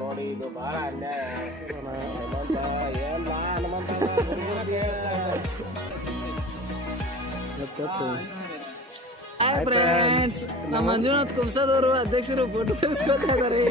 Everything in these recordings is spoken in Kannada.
ನೋಡಿ ನಮ್ಮ ಮಂಜುನಾಥ್ ಕುಂಸದವರು ಅಧ್ಯಕ್ಷರು ಫೋಟೋ ತೆಗೆಸ್ಕೊತಾ ಇದಾರೆ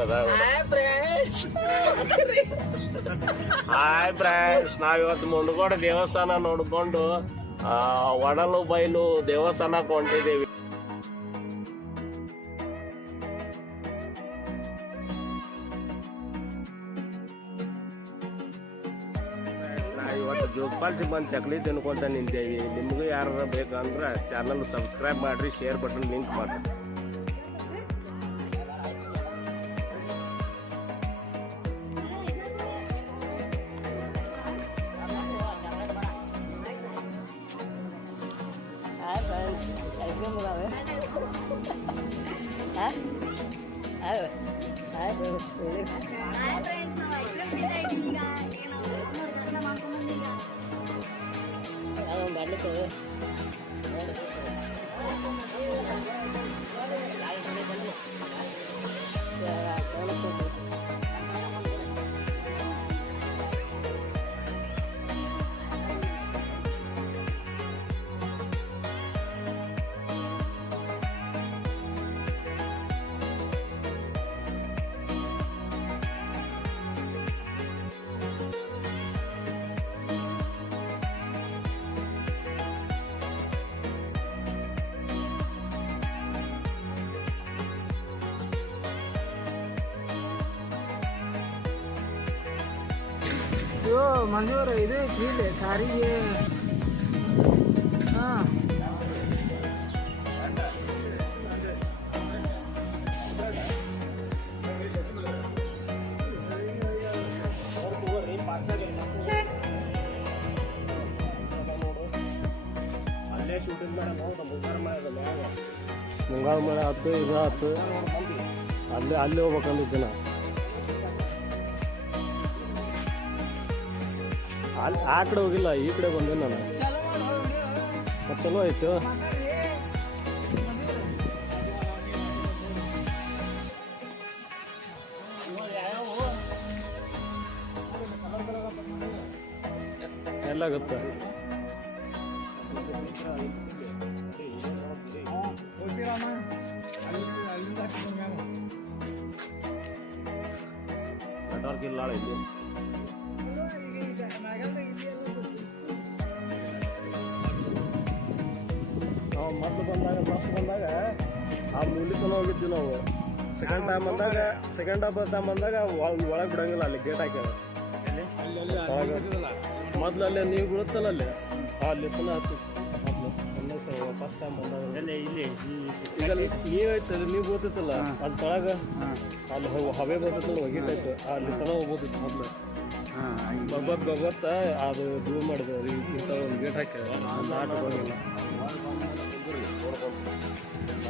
ಹಾಯ್ ಫ್ರೆಂಡ್ಸ್ ಹಾಯ್ ಫ್ರೆಂಡ್ಸ್ ನಾವಿವತ್ತು ಮುಂಡಗೋಡ ದೇವಸ್ಥಾನ ನೋಡ್ಕೊಂಡು ಒಡಲು ಬೈಲು ದೇವಸ್ಥಾನ ಹೊಂಟಿದ್ದೀವಿ ಜೋಗ್ಪಾಲ್ ಬಂದು ಚಕ್ಲಿ ತಿನ್ಕೊಂತ ನಿಂತೇವಿ. ನಿಮಗೂ ಯಾರು ಬೇಕಂದ್ರೆ ಚಾನಲ್ ಸಬ್ಸ್ಕ್ರೈಬ್ ಮಾಡಿರಿ ಶೇರ್ ಬಟನ್ ಲಿಂಕ್ ಮಾಡ್ರಿ. ಹಾಯ್ ಮಂಜೂರು ಇದು ಕೀಲೆ ಕಾರಿಗೆ ಹಾಂ ಅಲ್ಲೇ ಶೂಟಿಂಗ್ ಮಾಡಕ್ ಹೋದ ಮುಂಗಾರ ಮಾಡಿದ ಮ್ಯಾಗ ಮುಂಗಾರ ಮಳೆ ಹತ್ತು ಇದು ಹತ್ತು ಅಲ್ಲೇ ಅಲ್ಲಿ ಹೋಗ್ಬೇಕಂದಿದ್ದೆ ನಾ ಅಲ್ಲಿ ಆ ಕಡೆ ಹೋಗಿಲ್ಲ ಈ ಕಡೆ ಬಂದೆ ನಾನು. ಮತ್ತ್ ಚಲೋ ಆಯ್ತು. ಎಲ್ಲ ಗೊತ್ತ. ನೆಟ್ವರ್ಕ್ ಇಲ್ಲ ಇಲ್ಲಿ ಆ ಮೂಲಿಕನ ಹೋಗಿದ್ವಿ ನಾವು. ಸೆಕೆಂಡ್ ಟೈಮ್ ಬಂದಾಗ ಸೆಕೆಂಡ್ ಟೈಮ್ ಬಂದಾಗ ಒಳಗೆ ಬಿಡಂಗಿಲ್ಲ ಅಲ್ಲಿ ಗೇಟ್ ಹಾಕ್ಯಾರ. ಮೊದ್ಲು ಅಲ್ಲೇ ನೀವು ಬೀಳುತ್ತಲ್ಲ ಅಲ್ಲಿ? ಅಲ್ಲಿ ಪುನಃ ಹತ್ತು ಫಸ್ಟ್ ಟೈಮ್ ಬಂದಾಗ. ಇಲ್ಲಿ? ಈಗ ನೀವು ಐತಲ್ಲ ನೀವು ಗೊತ್ತಿತ್ತಲ್ಲ ಅಲ್ಲಿ ತಳಗ ಅಲ್ಲಿ ಹವ- ಬರ್ತೈತಲ್ಲ ಒಗಿತೈತೆ ಅಲ್ಲಿ ತನ ಹೋಗ್ಬೋದಿತ್ತು ಮೊದ್ಲು. ಬಬ್ಬತ್ ಬಬ್ಬತ್ತ ಅದು ದೂರ ಮಾಡಿದ್ರು ಇಂಥ ಒಂದು ಗೇಟ್ ಹಾಕ್ಯಾರ. ಬರೋಲ್ಲ.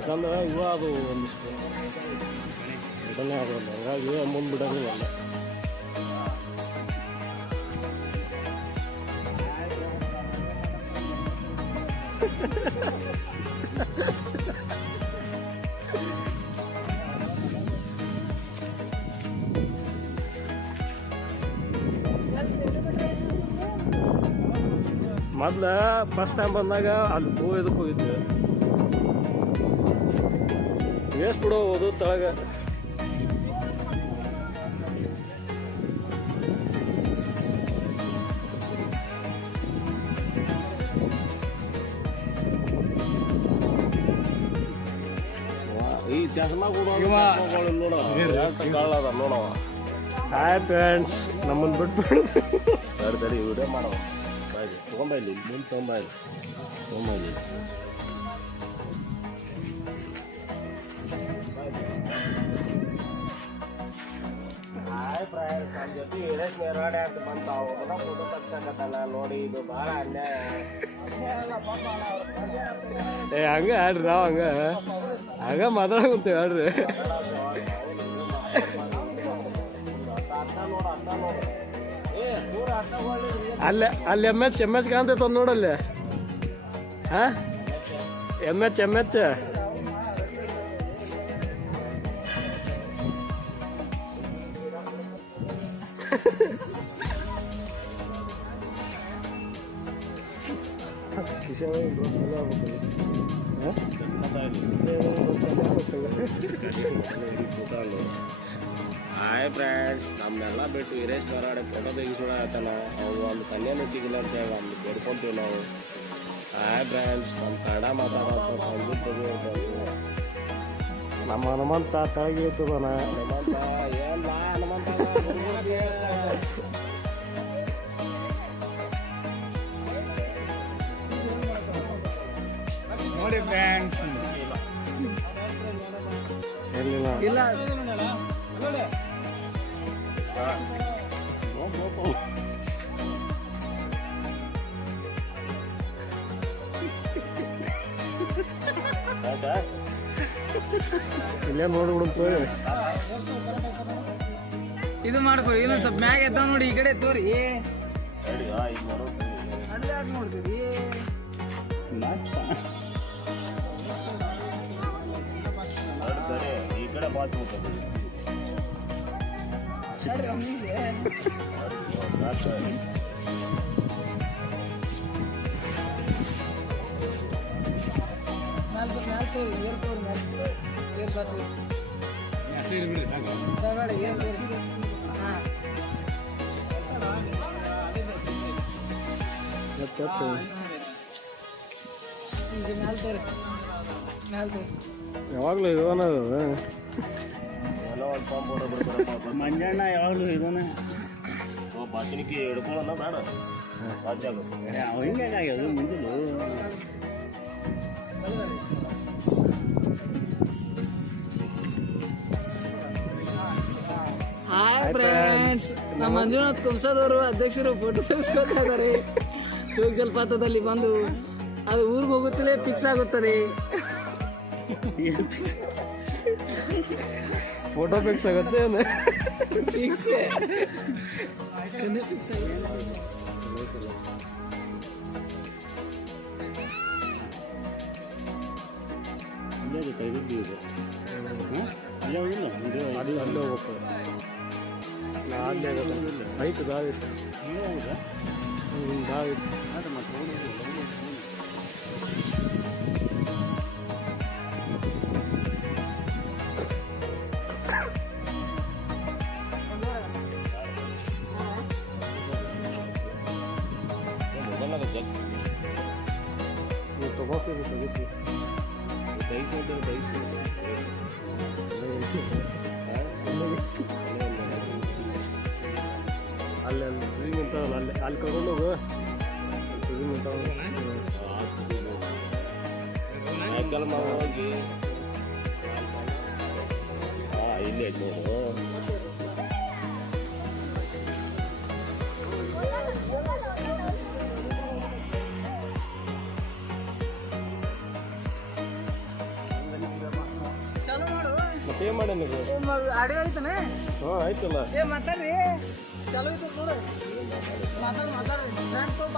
ಯಾಕಂದ್ರೆ ಇವ ಅದು ಒಂದಿಷ್ಟು ಇದನ್ನೇ ಆಗೋಲ್ಲ ಹಂಗಾಗಿ ಮುಂದೆ ಬಿಡೋಂಗಿಲ್ಲ ಮೊದ್ಲ ಫಸ್ಟ್ ಟೈಮ್ ಬಂದಾಗ ಅಲ್ಲಿ ಹೂ ಇದಕ್ಕೆ ಹೋಗಿದ್ವಿ? ವೇಸ್ಟ್ ಬಿಡೋದು ಹೋದು ತಳಗ. ಈ ಚಸ್ಮಾ ಕೂಡ ನೋಡ. ಕಳ್ಳದ ನೋಡವ ಹಾಯ್ ಫ್ರೆಂಡ್ಸ್ ನಮ್ಮನ್ನು ಬಿಟ್ಬಿಡು. ಸರಿ ಸರಿ ವಿಡಿಯೋ ಮಾಡವ ತೊಗೊಂಬ ಇಲ್ಲಿ ಮುಂದೆ ತೊಗೊಂಬ ಇಲ್ಲಿ. ಹಿರೇಶ್ ಮೆರವಾಡೆ ಅಂತ ಬಂತಾವ ಫೋಟೋ ತಗ್ಸಕತ್ತಾನ ನೋಡಿ, ಇದು ಭಾಳ ಅನ್ಯಾಯ. ಏ, ಹಂಗ ಹೇಳ್ರಿ ನಾವು ಹಂಗ. ಹಂಗ ಮಾತಾಡಕುಂತೀವಿ ಹೇಳ್ರಿ. ಅಲ್ಲೇ, ಅಲ್ಲಿ ಎಂ ಎಚ್ ಎಂ ಎಚ್ ಕಾಣ್ತೈತೆ ಒಂದು ನೋಡಲ್ಲಿ ಹಾ? M H M H hi friends ನಮ್ಮನ್ನೆಲ್ಲ ಬಿಟ್ಟು ವೀರೇಶ್ ಬರಾಡೆ ಫೋಟೋ ತೆಗಿಸೋಣ ಆತನ ಅವ್ರು ಒಂದು ಕನ್ಯಾನು ಸಿಗಿಲ್ಲ ಅಂತ ಹೇಳಿ ಒಂದು ಬೇಡ್ಕೊಂತೀವಿ ನಾವು. ಹಾಯ್ ಫ್ರೆಂಡ್ಸ್ ನಮ್ಮ ಕನ್ನಡ ಮಾತಾಡೋ ನಮ್ಮ ಹನುಮಂತ ತಳಗಿರ್ತದನ ಹನುಮಂತ ಏನ್ ಹನುಮಂತ? ನೋಡಿ ಫ್ರೆಂಡ್ಸ್ ಇಲ್ಲ. ಇಲ್ಲ ಇಲ್ಲೇ ನೋಡ್ಬಿಡುತ್ತೆ ಇದು ಮಾಡ್ಕೊರಿ ಇನ್ನೊಂದ್ ಸ್ವಲ್ಪ ಮ್ಯಾಗ ಎದ್ದ ನೋಡಿ ಈ ಕಡೆ ತೋರಿ. ಅಲ್ಲೇ ಯಾಕೆ ನೋಡ್ತೀರಿ ಈ ಕಡೆ ಬಾತ್ ಮ್ಯಾಲ್ ಬ- ಮ್ಯಾಲ್ ತೋರಿ ಏರ್ ತೋರಿ ಮ್ಯಾಲ್ ಏರ್ ಬರ್ತೀವಿ ಬೇಡ ಏರ್ ತೋರಿ ಹಾ ಈಗ ತೋರಿ ಮ್ಯಾಲ್ ತೋರಿ ಯಾವಾಗಲೂ ಇವನ ಮಂಜಣ್ಣ ಯಾವಾಗಲೂ ಇದನ್ನ? ಬಾಚಿನಿಕೆ ಹಿಡ್ಕೊಳ್ಳೋಣ ಬೇಡ. ರಾಜ್ಯಾಗ ಹಿಂಗೆ ಆಗ್ಯದ ಮುಂದಲು ಹಾಯ್ ಫ್ರೆಂಡ್ಸ್ ನಮ್ಮ ಮಂಜುನಾಥ್ ಕುಂಸದವರು ಅಧ್ಯಕ್ಷರು ಫೋಟೋ ತೆಗೆಸ್ಕೊತಾ ಇದ್ದಾರೆ. ಚೋಕ್ ಜಲಪಾತದಲ್ಲಿ ಬಂದು ಅದು ಊರಿಗೆ ಹೋಗುತ್ತಲೇ ಫಿಕ್ಸ್ ಆಗುತ್ತದೆ. ಫೋಟೋ ಫಿಕ್ಸ್ ಆಗುತ್ತೆ ಫಿಕ್ಸ್ ಹಾಂ ಅಲ್ಲೇ ಅಲ್ಲಿ ಹೋಗ್ಬೇಕು ನಾ ಅಲ್ಲೇ ಆಗುತ್ತೆ ಮತ್ತೆ ಹೋಗಿ ನೀವು ತಗೋತೀರಿ ತೆಗಿಸಿ ಅಲ್ಲಿ ಅಲ್ಲಿ ತುದಿ ನಿಂತಾವಲ್ಲ ಅಲ್ಲಿ ಅಲ್ಲಿ ಕರ್ಕೊಂಡು ಹೋಗು. ತುದಿ ನಿಂತಾವ ಸಾಯಂಕಾಲ ನಾವು ಹೋಗಿ ಹಾಂ ಇಲ್ಲೇ ನೋಡು ಏನ್ ಮಾಡ್ಯಾನ ನೀವು ಅಡಿ ಐತನೆ ಹಾ ಆಯ್ತಲ್ಲ. ಏ ಮಾತಾಡ್ರಿ. ಚಲೋ ಐತೆ ನೋಡು. ಮಾತಾಡ್ ಮಾತಾಡ್ರಿ. ಫ್ರೆಂಡ್ ತೋಪ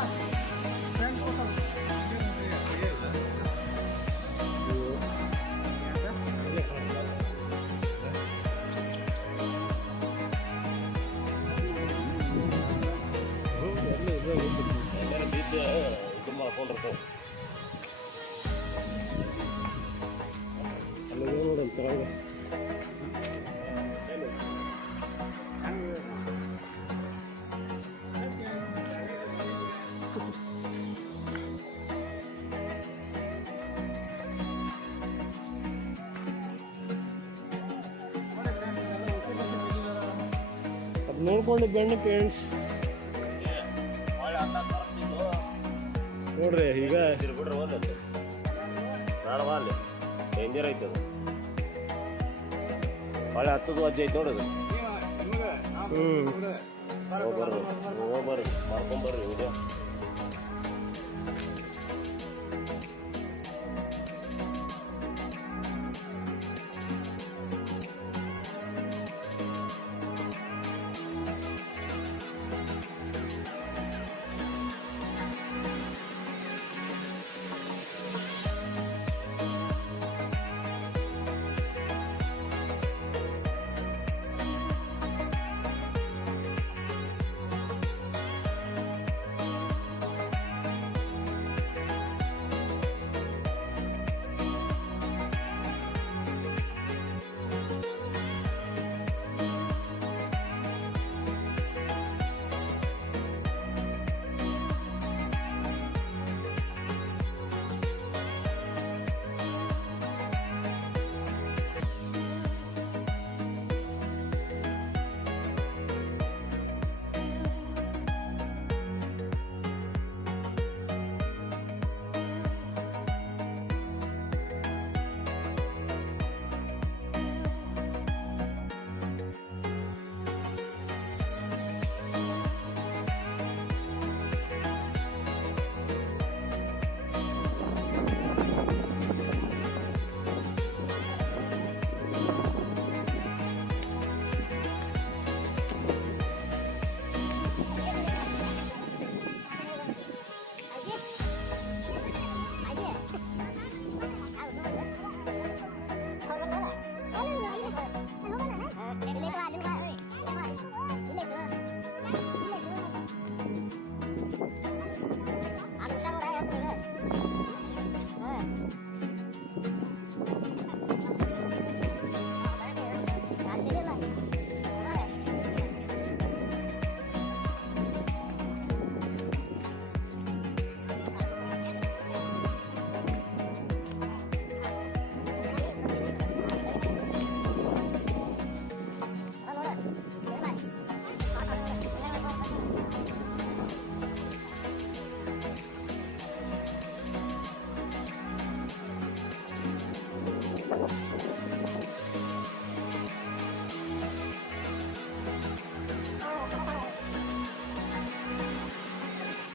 ನೋಡ್ಕೊಂಡು ಬೆಣ್ಣೆ ಪೇಂಟ್ಸ್ ನೋಡ್ರಿ ಈಗ ಬಿಡ್ರಿ ಹೋದಲ್ಲಿ ನಾಡವಾ ಅಲ್ಲಿ ಡೇಂಜರ್ ಐತೆ ಅದು ಮಳೆ ಹತ್ತದು ಅಜ್ಜಿ ಐತೆ ನೋಡೋದು ಹ್ಮ್ ಹೋಗ್ಬರ್ರಿ ಹೋಗ್ಬರ್ರಿ ಮಾಡ್ಕೊಂಬರ್ರಿ ವಿಡಿಯೋ